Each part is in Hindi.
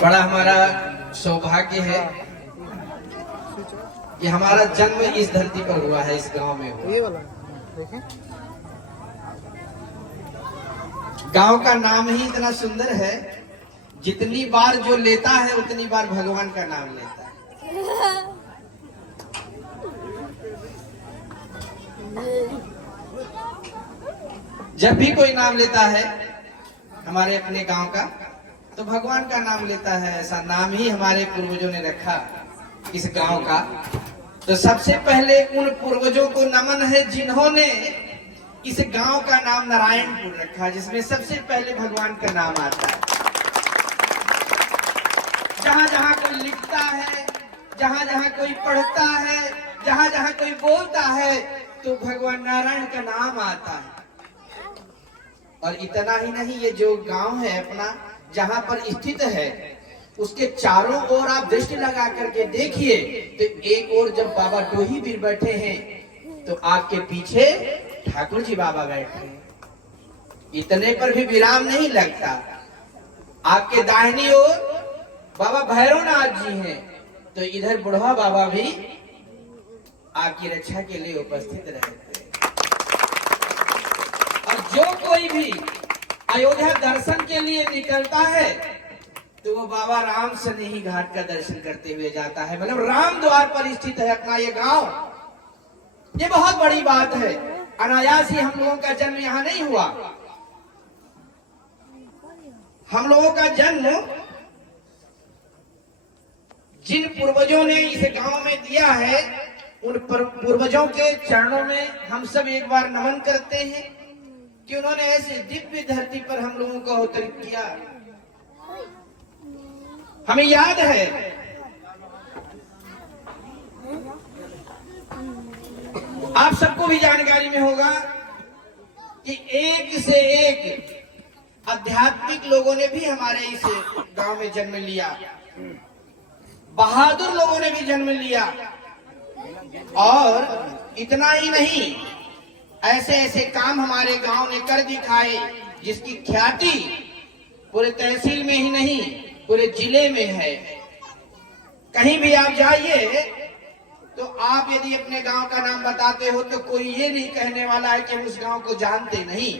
बड़ा हमारा सौभाग्य है कि हमारा जन्म इस धरती पर हुआ है, इस गांव में हुआ। ये वाला देखें। गांव का नाम ही इतना सुंदर है, जितनी बार जो लेता है उतनी बार भगवान का नाम लेता है। जब भी कोई नाम लेता है हमारे अपने गांव का, तो भगवान का नाम लेता है। ऐसा नाम ही हमारे पूर्वजों ने रखा इस गांव का। तो सबसे पहले उन पूर्वजों को नमन है जिन्होंने इस गांव का नाम नारायणपुर रखा, जिसमें सबसे पहले भगवान का नाम आता है। जहां जहां कोई लिखता है, जहां जहां कोई पढ़ता है, जहां जहां कोई बोलता है, तो भगवान नारायण का नाम आता है। और इतना ही नहीं, ये जो गांव है अपना, जहां पर स्थित है, उसके चारों ओर आप दृष्टि लगा करके देखिए, तो एक ओर जब बाबा टोही बीर बैठे हैं, तो आपके पीछे ठाकुर जी बाबा बैठे हैं। इतने पर भी विराम नहीं लगता। आपके दाहिनी ओर बाबा भैरवनाथ जी हैं, तो इधर बुढ़वा बाबा भी आपकी रक्षा के लिए उपस्थित रहते हैं। और जो कोई भी अयोध्या दर्शन के लिए निकलता है, तो वो बाबा राम सनेही घाट का दर्शन करते हुए जाता है। मतलब राम द्वार पर स्थित है अपना ये गांव। ये बहुत बड़ी बात है। अनायास ही हम लोगों का जन्म यहाँ नहीं हुआ। हम लोगों का जन्म जिन पूर्वजों ने इस गांव में दिया है, उन पूर्वजों के चरणों में हम सब एक बार नमन करते हैं कि उन्होंने ऐसे दिव्य धरती पर हम लोगों को अवतरित किया। हमें याद है आप सबको भी जानकारी में होगा कि एक से एक आध्यात्मिक लोगों ने भी हमारे इस गांव में जन्म लिया। बहादुर लोगों ने भी जन्म लिया। और इतना ही नहीं, ऐसे ऐसे काम हमारे गांव ने कर दिखाए जिसकी ख्याति पूरे तहसील में ही नहीं, पूरे जिले में है। कहीं भी आप जाइए तो आप यदि अपने गांव का नाम बताते हो तो कोई ये नहीं कहने वाला है कि हम उस गांव को जानते नहीं।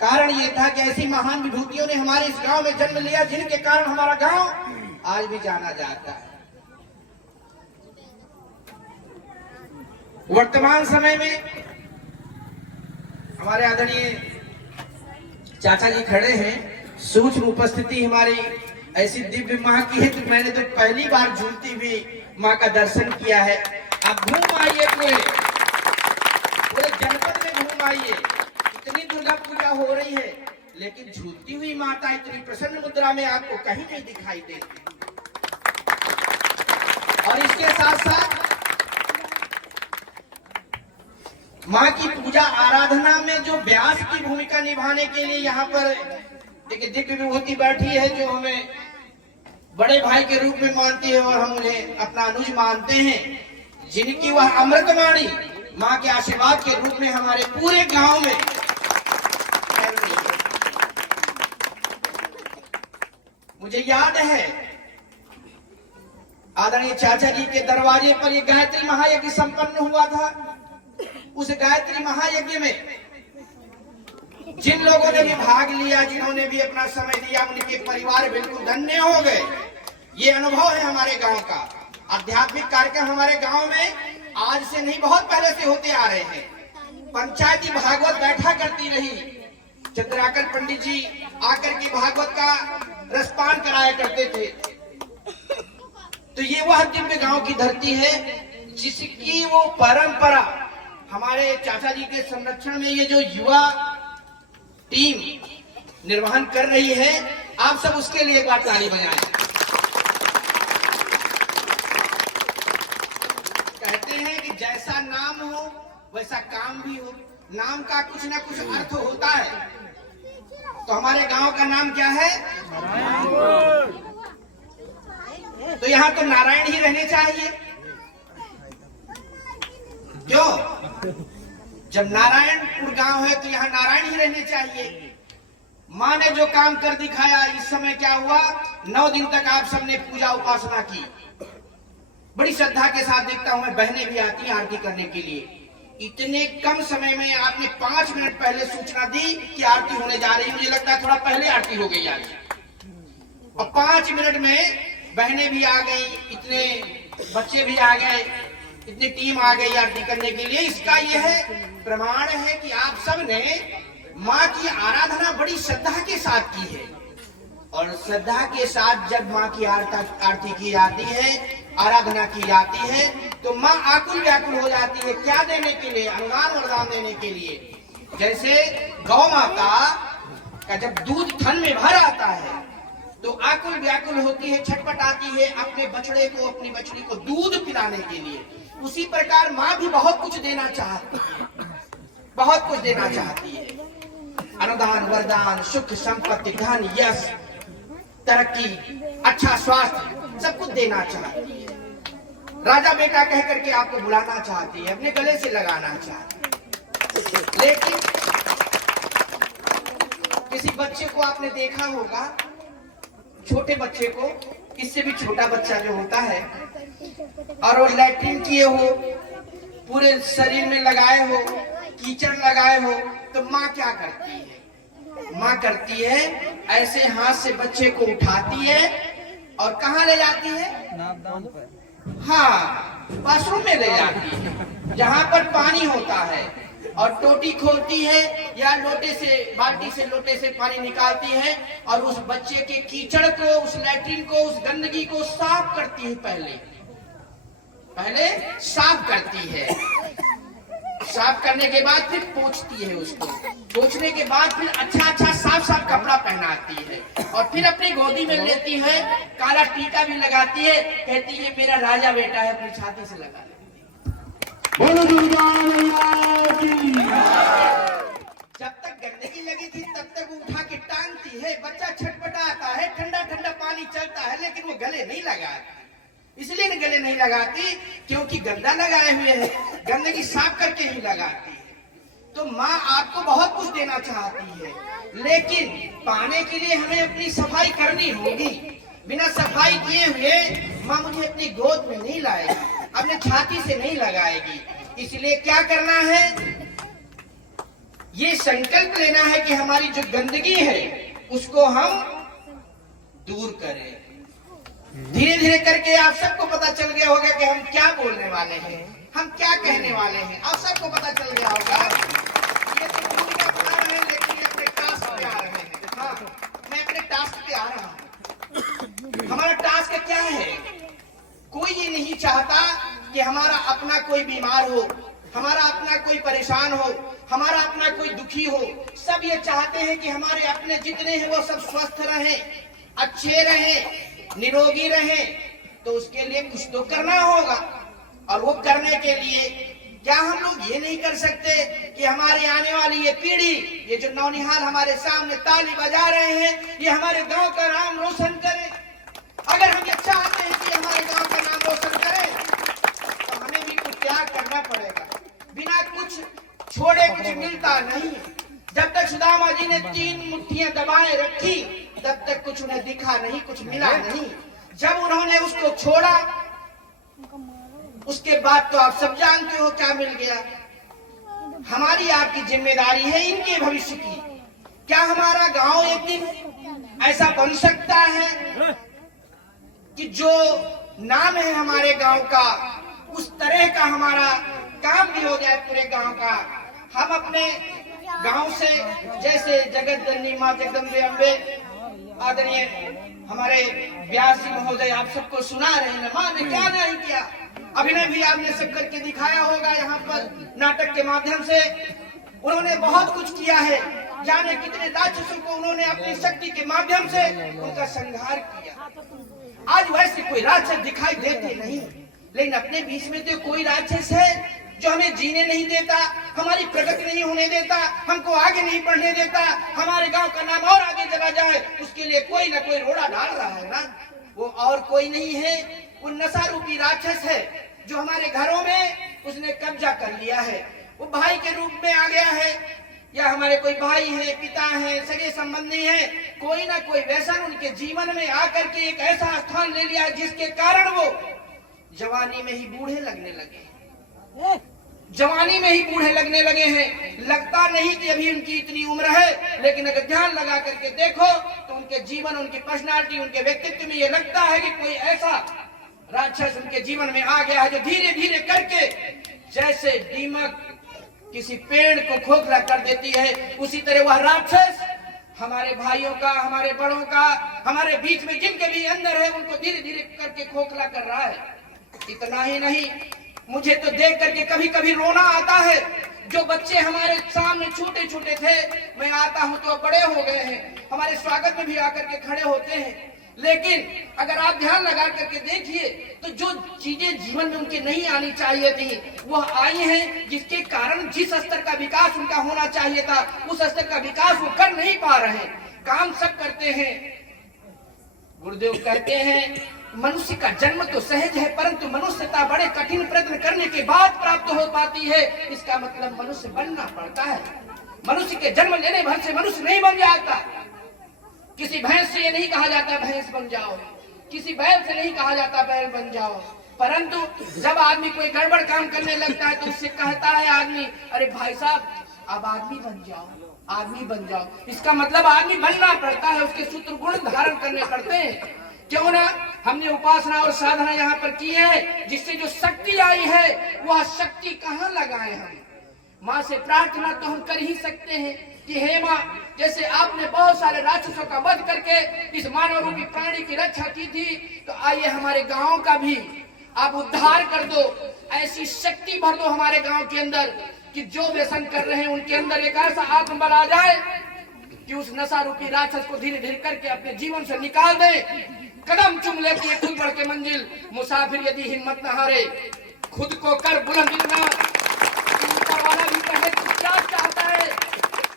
कारण ये था कि ऐसी महान विभूतियों ने हमारे इस गांव में जन्म लिया, जिनके कारण हमारा गांव आज भी जाना जाता है। वर्तमान समय में हमारे आदरणीय चाचा जी खड़े हैं। सूक्ष्म उपस्थिति हमारी ऐसी दिव्य माँ की है, तो मैंने तो पहली बार झूलती हुई माँ का दर्शन किया है। आप घूम आइए, पूरे जनपद में घूम आइए। इतनी दुर्गा पूजा हो रही है, लेकिन झूलती हुई माता इतनी प्रसन्न मुद्रा में आपको कहीं नहीं दिखाई देती। और इसके साथ साथ माँ की पूजा आराधना में जो व्यास की भूमिका निभाने के लिए यहाँ पर एक दिव्य विभूति बैठी है, जो हमें बड़े भाई के रूप में मानती है और हम उन्हें अपना अनुज मानते हैं, जिनकी वह अमृतवाणी माँ के आशीर्वाद के रूप में हमारे पूरे गांव में फैल रही है। मुझे याद है आदरणीय चाचा जी के दरवाजे पर यह गायत्री महायज्ञ संपन्न हुआ था। उस गायत्री महायज्ञ में जिन लोगों ने भी भाग लिया, जिन्होंने भी अपना समय दिया, उनके परिवार बिल्कुल धन्य हो गए। ये अनुभव है हमारे गांव का। आध्यात्मिक कार्यक्रम हमारे गांव में आज से नहीं, बहुत पहले से होते आ रहे हैं। पंचायती भागवत बैठा करती रही। चंद्राकर पंडित जी आकर के भागवत का रसपान कराया करते थे। तो ये वह दिव्य गांव की धरती है जिसकी वो परंपरा हमारे चाचा जी के संरक्षण में ये जो युवा टीम निर्वहन कर रही है, आप सब उसके लिए एक बार ताली बजाएं। कहते हैं कि जैसा नाम हो वैसा काम भी हो। नाम का कुछ ना कुछ अर्थ होता है। तो हमारे गांव का नाम क्या है? तो यहाँ तो नारायण ही रहने चाहिए। क्यों? जब नारायणपुर गांव है तो यहाँ नारायण ही रहने चाहिए। माँ ने जो काम कर दिखाया, इस समय क्या हुआ, 9 दिन तक आप सबने पूजा उपासना की। बड़ी श्रद्धा के साथ देखता हूं मैं, बहनें भी आती हैं आरती करने के लिए। इतने कम समय में आपने 5 मिनट पहले सूचना दी कि आरती होने जा रही है। मुझे लगता है थोड़ा पहले आरती हो गई आज, और 5 मिनट में बहनें भी आ गई, इतने बच्चे भी आ गए, इतनी टीम आ गई आरती करने के लिए। इसका यह प्रमाण है कि आप सब ने माँ की आराधना बड़ी श्रद्धा के साथ की है। और श्रद्धा के साथ जब माँ की आरती की जाती है, आराधना की जाती है, तो माँ आकुल व्याकुल हो जाती है। क्या देने के लिए? अनुदान वरदान देने के लिए। जैसे गौ माता का जब दूध थन में भर आता है तो आकुल व्याकुल होती है, छटपटाती है अपने बछड़े को, अपनी बछड़ी को दूध पिलाने के लिए। उसी प्रकार माँ भी बहुत कुछ देना चाहती है, बहुत कुछ देना चाहती है। अनुदान वरदान, सुख संपत्ति, धन, यश, तरक्की, अच्छा स्वास्थ्य, सब कुछ देना चाहती है। राजा बेटा कह करके आपको बुलाना चाहती है, अपने गले से लगाना चाहती है। लेकिन किसी बच्चे को आपने देखा होगा, छोटे बच्चे को, इससे भी छोटा बच्चा जो होता है, और वो लैट्रिन किए हो, पूरे शरीर में लगाए हो, कीचड़ लगाए हो, तो माँ क्या करती है? माँ करती है ऐसे हाथ से बच्चे को उठाती है और कहाँ ले जाती है? हाँ, वॉशरूम में ले जाती है, जहाँ पर पानी होता है, और टोटी खोलती है या लोटे से, बाल्टी से, लोटे से पानी निकालती है और उस बच्चे के कीचड़ को, उस लैट्रिन को, उस गंदगी को साफ करती है। पहले साफ करती है, साफ करने के बाद फिर पोंछती है उसको, पोंछने के बाद फिर अच्छा साफ कपड़ा पहनाती है, और फिर अपनी गोदी में लेती है, काला टीका भी लगाती है, कहती है मेरा राजा बेटा है, अपनी छाती से लगा लेती है। जब तक गंदगी लगी थी तब तक उठा के टांगती है, बच्चा छटपटाता है, ठंडा ठंडा पानी चलता है, लेकिन वो गले नहीं लगाती। इसलिए गले नहीं लगाती क्योंकि गंदा लगाए हुए है, गंदगी साफ करके ही लगाती है। तो माँ आपको बहुत कुछ देना चाहती है, लेकिन पाने के लिए हमें अपनी सफाई करनी होगी। बिना सफाई किए हुए माँ मुझे अपनी गोद में नहीं लाएगी, अपने छाती से नहीं लगाएगी। इसलिए क्या करना है? ये संकल्प लेना है कि हमारी जो गंदगी है उसको हम दूर करें। धीरे धीरे करके आप सबको पता चल गया होगा कि हम क्या बोलने वाले हैं, हम क्या कहने वाले हैं, आप सबको पता चल गया होगा। ये तो भूमिका बना रहे हैं, लेकिन अपने टास्क पे आ रहे हैं। हाँ, मैं अपने टास्क पे आ रहा हूँ। हमारा टास्क क्या है? कोई ये नहीं चाहता कि हमारा अपना कोई बीमार हो, हमारा अपना कोई परेशान हो, हमारा अपना कोई दुखी हो। सब ये चाहते हैं कि हमारे अपने जितने हैं वो सब स्वस्थ रहें, अच्छे रहें, निरोगी रहे। तो उसके लिए कुछ तो करना होगा, और वो करने के लिए क्या हम लोग ये नहीं कर सकते कि हमारी आने वाली ये पीढ़ी, ये जो नौनिहाल हमारे सामने ताली बजा रहे हैं, ये हमारे गांव का नाम रोशन करे? अगर हम ये चाहते हैं कि हमारे गांव का नाम रोशन करे, तो हमें भी कुछ त्याग करना पड़ेगा। बिना कुछ छोड़े कुछ मिलता नहीं। जब तक सुदामा जी ने 3 मुट्ठियां दबाए रखी, तब तक कुछ उन्हें दिखा नहीं, कुछ मिला नहीं। जब उन्होंने उसको छोड़ा, उसके बाद तो आप सब जानते हो क्या मिल गया। हमारी आपकी जिम्मेदारी है इनके भविष्य की। क्या हमारा गांव एक दिन ऐसा बन सकता है कि जो नाम है हमारे गांव का, उस तरह का हमारा काम भी हो जाए पूरे गांव का? हम अपने गांव से, जैसे जगत जननी माँ जगदम्बे अम्बे, आदरणीय हमारे व्यास जी महोदय आप सबको सुना रहे हैं, माँ ने क्या नहीं किया। अभिनय भी आपने सब करके दिखाया होगा यहाँ पर नाटक के माध्यम से। उन्होंने बहुत कुछ किया है, जाने कितने राक्षसों को उन्होंने अपनी शक्ति के माध्यम से उनका संहार किया। आज वैसे कोई राक्षस दिखाई देते नहीं, लेकिन अपने बीच में तो कोई राक्षस है जो हमें जीने नहीं देता, हमारी प्रगति नहीं होने देता, हमको आगे नहीं बढ़ने देता, हमारे गांव का नाम और आगे चला जाए, उसके लिए कोई ना कोई रोड़ा डाल रहा है ना। वो और कोई नहीं है, वो नशा रूपी राक्षस है जो हमारे घरों में उसने कब्जा कर लिया है। वो भाई के रूप में आ गया है, या हमारे कोई भाई हैं, पिता हैं, सगे संबंधी हैं, कोई ना कोई व्यसन उनके जीवन में आकर के एक ऐसा स्थान ले लिया जिसके कारण वो जवानी में ही बूढ़े लगने लगे, जवानी में ही बूढ़े लगने लगे हैं। लगता नहीं कि अभी उनकी इतनी उम्र है, लेकिन अगर ध्यान लगा करके देखो तो उनके जीवन, उनकी पर्सनालिटी, उनके व्यक्तित्व में ये लगता है कि कोई ऐसा राक्षस उनके जीवन में आ गया है जो धीरे धीरे करके जैसे दीमक किसी पेड़ को खोखला कर देती है, उसी तरह वह राक्षस हमारे भाइयों का, हमारे बड़ों का, हमारे बीच में जिनके भी अंदर है उनको धीरे धीरे करके खोखला कर रहा है। इतना ही नहीं, मुझे तो देख करके कभी कभी रोना आता है। जो बच्चे हमारे सामने छोटे छोटे थे, मैं आता हूं तो बड़े हो गए हैं, हमारे स्वागत में भी आकर के खड़े होते हैं, लेकिन अगर आप ध्यान लगा करके देखिए तो जो चीजें जीवन में उनके नहीं आनी चाहिए थी वह आई हैं, जिसके कारण जिस स्तर का विकास उनका होना चाहिए था उस स्तर का विकास वो कर नहीं पा रहे। काम सब करते हैं। गुरुदेव कहते हैं मनुष्य का जन्म तो सहज है, परंतु मनुष्यता बड़े कठिन प्रयत्न करने के बाद प्राप्त हो पाती है। इसका मतलब मनुष्य बनना पड़ता है। मनुष्य के जन्म लेने भर से मनुष्य नहीं बन जाता। किसी भैंस से ये नहीं कहा जाता भैंस बन जाओ, किसी बैल से नहीं कहा जाता बैल बन जाओ, परंतु जब आदमी कोई गड़बड़ काम करने लगता है तो उससे कहता है आदमी, अरे भाई साहब अब आदमी बन जाओ, आदमी बन जाओ। इसका मतलब आदमी बनना पड़ता है, उसके सूत्र गुण धारण करने पड़ते हैं। क्यों ना हमने उपासना और साधना यहाँ पर की है, जिससे जो शक्ति आई है वह शक्ति कहाँ लगाए हम। माँ से प्रार्थना तो हम कर ही सकते हैं कि हे माँ, जैसे आपने बहुत सारे राक्षसों का वध करके इस मानव रूपी प्राणी की रक्षा की थी, तो आइए हमारे गांव का भी आप उद्धार कर दो, ऐसी शक्ति भर दो हमारे गांव के अंदर कि जो व्यसन कर रहे हैं उनके अंदर एक ऐसा आत्मबल आ जाए कि उस नशा रूपी राक्षस को धीरे धीरे करके अपने जीवन से निकाल दे। कदम चुम लेती है खुद बढ़ के मंजिल, मुसाफिर यदि हिम्मत न हारे, खुद को कर बुलंद इतना। ऊपर वाला भी कहे क्या चाहता है,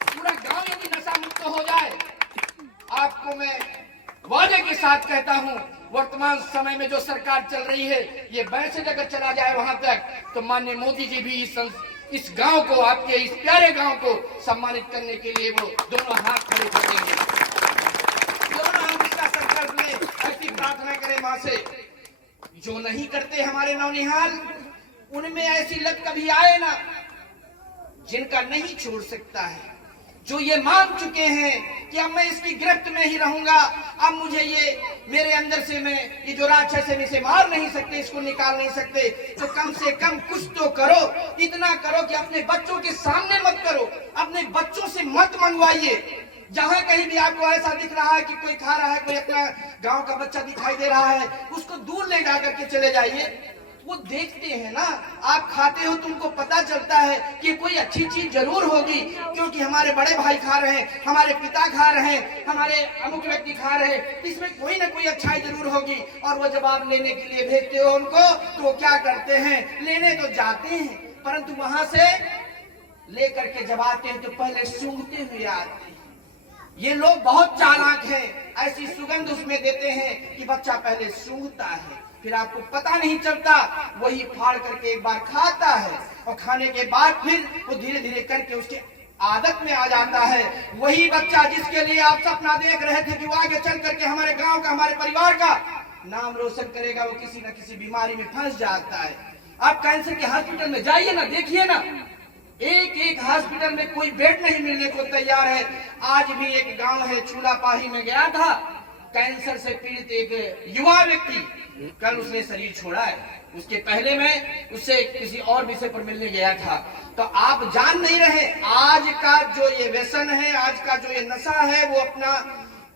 पूरा गांव यदि नशा मुक्त हो जाए। आपको मैं वादे के साथ कहता हूं, वर्तमान समय में जो सरकार चल रही है, ये वैसे अगर चला जाए वहां तक, तो माननीय मोदी जी भी इस गांव को, आपके इस प्यारे गांव को सम्मानित करने के लिए वो दोनों हाथ खड़े कर देंगे। दोनों हम इसका संकल्प लें, ऐसी प्रार्थना करें मां से। जो नहीं करते हमारे नौनिहाल, उनमें ऐसी लत कभी आए ना, जिनका नहीं छोड़ सकता है, जो ये मान चुके हैं कि अब मैं इसकी गिरफ्त में ही रहूंगा, अब मुझे ये मेरे अंदर से मैं ये जो राक्षस है इसे मार नहीं सकते, इसको निकाल नहीं सकते, तो कम से कम कुछ तो करो। इतना करो कि अपने बच्चों के सामने मत करो, अपने बच्चों से मत मंगवाइए। जहां कहीं भी आपको ऐसा दिख रहा है कि कोई खा रहा है, कोई अपना गांव का बच्चा दिखाई दे रहा है, उसको दूर ले जा करके चले जाइए। वो देखते हैं ना, आप खाते हो, तुमको पता चलता है कि कोई अच्छी चीज जरूर होगी, क्योंकि हमारे बड़े भाई खा रहे हैं, हमारे पिता खा रहे हैं, हमारे अमुक व्यक्ति खा रहे हैं, इसमें कोई ना कोई अच्छाई जरूर होगी। और वो जब आप लेने के लिए भेजते हो उनको, तो वो क्या करते हैं, लेने तो जाते हैं, परंतु वहां से लेकर के जब आते हैं तो पहले सूंघते हुए आते हैं। ये लोग बहुत चालाक हैं, ऐसी सुगंध उसमें देते हैं कि बच्चा पहले सूंघता है, फिर आपको पता नहीं चलता, वही फाड़ करके एक बार खाता है, और खाने के बाद फिर वो धीरे धीरे करके उसके आदत में आ जाता है। वही बच्चा जिसके लिए आप सपना देख रहे थे कि वो आगे चल करके हमारे गांव का, हमारे परिवार का नाम रोशन करेगा, वो किसी न किसी बीमारी में फंस जाता है। आप कैंसर के हॉस्पिटल में जाइए ना, देखिए ना, एक एक हॉस्पिटल में कोई बेड नहीं मिलने को तैयार है। आज भी एक गांव है, चूलापाही में गया था, कैंसर से पीड़ित एक युवा व्यक्ति, कल उसने शरीर छोड़ा है। उसके पहले मैं उससे किसी और विषय पर मिलने गया था। तो आप जान नहीं रहे, आज का जो ये व्यसन है, आज का जो ये नशा है, वो अपना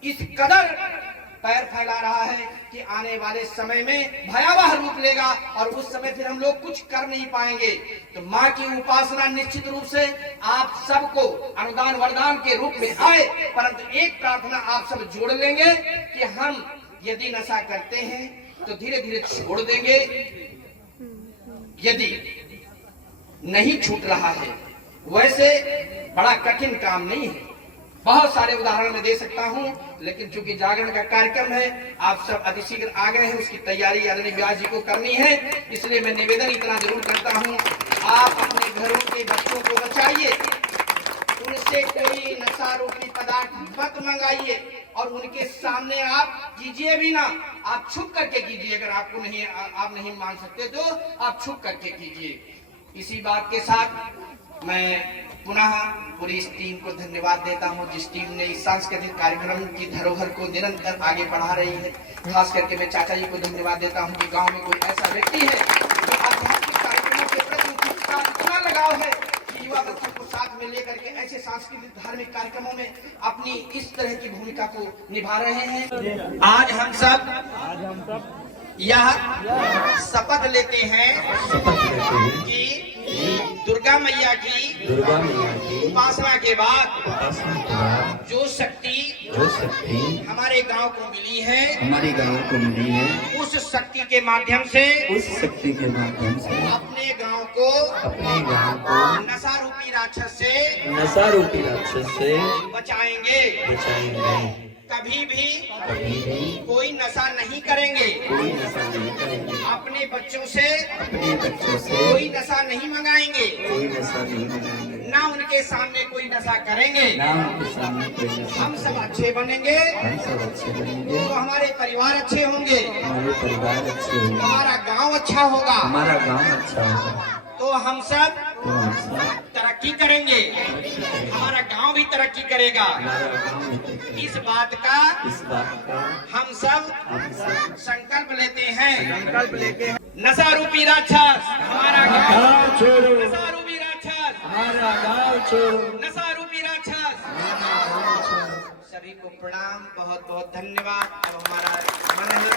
इस कदर पैर फैला रहा है कि आने वाले समय में भयावह रूप लेगा, और उस समय फिर हम लोग कुछ कर नहीं पाएंगे। तो माँ की उपासना निश्चित रूप से आप सबको अनुदान वरदान के रूप में आए, परंतु एक प्रार्थना आप सब जोड़ लेंगे कि हम यदि नशा करते हैं तो धीरे धीरे छोड़ देंगे। यदि नहीं छूट रहा है, वैसे बड़ा कठिन काम नहीं है, बहुत सारे उदाहरण मैं दे सकता हूं, लेकिन चूंकि जागरण का कार्यक्रम है, आप सब अतिशीघ्र आ गए हैं, उसकी तैयारी आदरणीय व्यास जी को करनी है, इसलिए मैं निवेदन इतना जरूर करता हूं, आप अपने घरों के बच्चों को बचाइए, उनसे कोई नशा रूपी पदार्थ मत मंगाइए और उनके सामने आप कीजिए भी ना, आप छुप करके कीजिए। अगर आपको नहीं आप नहीं मान सकते तो आप छुप करके कीजिए। इसी बात के साथ मैं पुनः पूरी इस टीम को धन्यवाद देता हूं, जिस टीम ने इस सांस्कृतिक कार्यक्रम की धरोहर को निरंतर आगे बढ़ा रही है। खास करके मैं चाचा जी को धन्यवाद देता हूं कि गांव में कोई ऐसा व्यक्ति है जो आध्यात्मिक कार्यक्रमों के प्रति उसका इतना लगाव है कि युवा बच्चों को साथ में लेकर के ऐसे सांस्कृतिक धार्मिक कार्यक्रमों में अपनी इस तरह की भूमिका को निभा रहे हैं। आज हम सब यह शपथ लेते हैं कि दुर्गा मैया की उपासना के बाद जो शक्ति हमारे गांव को मिली है, उस शक्ति के माध्यम से अपने गांव को नशा रूपी राक्षस से बचाएंगे। कभी भी कोई नशा नहीं करेंगे। अपने बच्चों से कोई नशा नहीं मंगाएंगे। ना उनके सामने कोई नशा करेंगे। हम सब अच्छे बनेंगे तो हमारे परिवार अच्छे होंगे, हमारा गांव अच्छा होगा, तो हम सब तरक्की करेंगे, हमारा गांव भी तरक्की करेगा। इस बात का हम सब संकल्प लेते हैं। नशा रूपी राक्षस हमारा गांव छोड़ो, नशा रूपी राक्षस हमारा गांव छोड़ो, नशा रूपी राक्षस। सभी को प्रणाम, बहुत बहुत धन्यवाद। अब हमारा मन है